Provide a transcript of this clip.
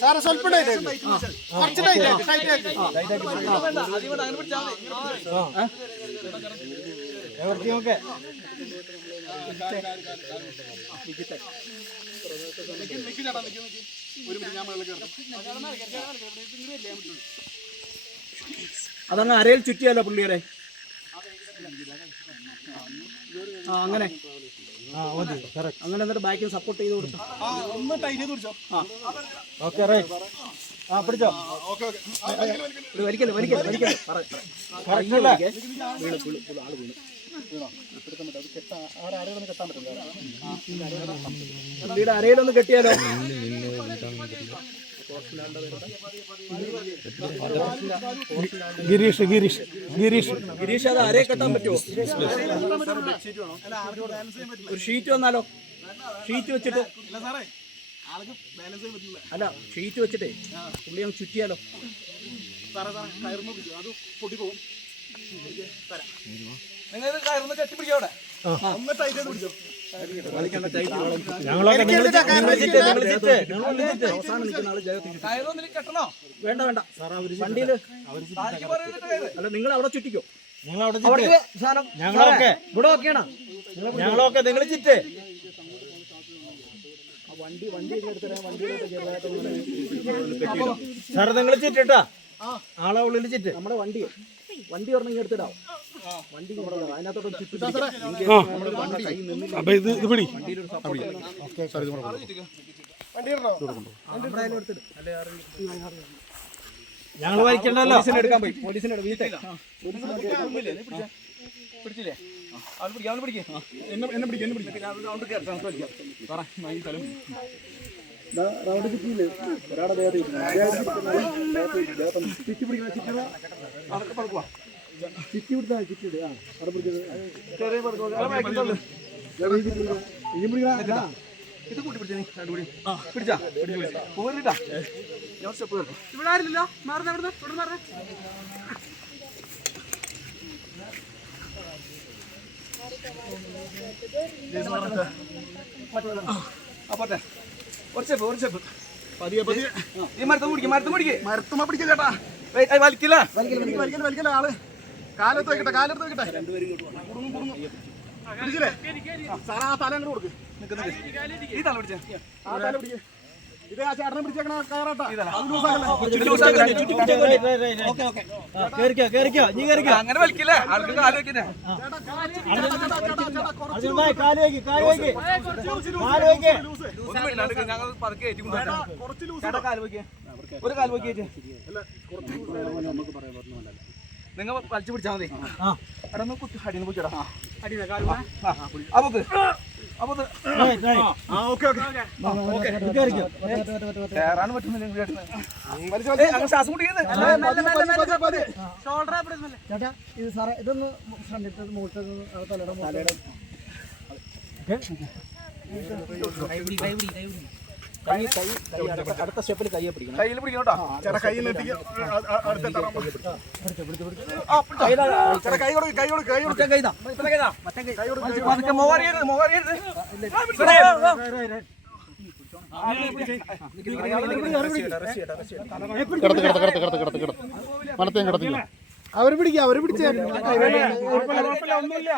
Sir സ്വല്പം okay. അതങ്ങ് അരയിൽ ചുറ്റിയല്ലോ പുള്ളിയുടെ. അങ്ങനെ അങ്ങനെ എന്നിട്ട് ബാക്കിൽ സപ്പോർട്ട് ചെയ്ത് കൊടുത്തു. Okay right. പിടിച്ചോ. വലിക്കല്ലോ വലിക്കല്ലോ വലിക്കല്ലോ. പുള്ളിയുടെ അരയിലൊന്ന് കെട്ടിയാലോ. ഗിരീഷ് ഗിരീഷ് ഗിരീഷ് ഗിരീഷ് അത് അരയെ കെട്ടാൻ പറ്റുമോ? ഒരു ഷീറ്റ് വന്നാലോ? ഷീറ്റ് വെച്ചിട്ട് അല്ല ഷീറ്റ് വെച്ചിട്ടേ പുള്ളി അങ്ങ് ചുറ്റിയാലോ? നിങ്ങൾ കയറുന്ന കെട്ടി പിടിക്കോ? അവിടെ കെട്ടണോ? വേണ്ട വേണ്ട. വണ്ടിയില് അല്ല നിങ്ങൾ അവിടെ ചുറ്റിക്കോ. ഞങ്ങളൊക്കെ ഇവിടെ ഓക്കെയാണ്. ഞങ്ങളൊക്കെ നിങ്ങൾ ചിറ്റേ വണ്ടി വണ്ടി സാറ് നിങ്ങൾ ചിറ്റാ ആളെ ഉള്ളിൽ ചിറ്റ്. നമ്മുടെ വണ്ടി വണ്ടി പറഞ്ഞ എടുത്തിടാവും. വണ്ടി അതിനകത്തോട്ട് പിടി. ഞങ്ങൾ വായിക്കണ്ടല്ലോ. എടുക്കാൻ പോയി പോലീസിനെ പിടിച്ചില്ലേ? റൗണ്ട് കിട്ടിയില്ലേ? ഒരാടെ ചിറ്റി പിടിക്കണം. ചിറ്റി പിടിച്ചാ ചിറ്റിട്. അവിടെ പിടിച്ചത് ഇത് കൂട്ടി പിടിച്ച പിടിച്ചാ പോരിട്ടാ. ഇവിടെ ആരില്ലല്ലോ. മാറുന്ന അവിടെ ഇവിടെ മാറുന്ന പോട്ടെ. ഈ മരത്തുമ്മ പിടിക്കുക ചേട്ടാ. വലിക്കില്ല ആള്. കാലത്ത് വെക്കട്ടെ കാലെടുത്ത് വെക്കട്ടെ. പിടിച്ചില്ലേ സാറാ? ആ തല അങ്ങോട്ട് കൊടുക്ക്. ഈ തല പിടിച്ചേ. ആ തല പിടിക്കേ. ഇത് ആ ചേട്ടനെ പിടിച്ചേക്കണ കയറാട്ടാ. അങ്ങനെ വലിക്കില്ലേ? ആൾക്ക് കാല് വെക്കുന്നേ. ഞങ്ങൾ പതുക്കെ ഒരു കാല് വെക്കേ. നിങ്ങൾ വലിച്ചു പിടിച്ചാൽ മതി. അടന്ന് കുത്തി അടിന്ന് പോയിടാ. കയറാൻ പറ്റുന്നില്ല. ശ്വാസം മുട്ടിക്കുന്നത് ചേട്ടാ. ഇത് സാറേ ഇതൊന്ന് അടുത്ത സ്റ്റെപ്പിൽ കയ്യെ പിടിക്കണം. കയ്യിൽ പിടിക്കണം കേട്ടോ. അവര് പിടിക്കുക. അവര് പിടിച്ചേ. ഒന്നുമില്ല.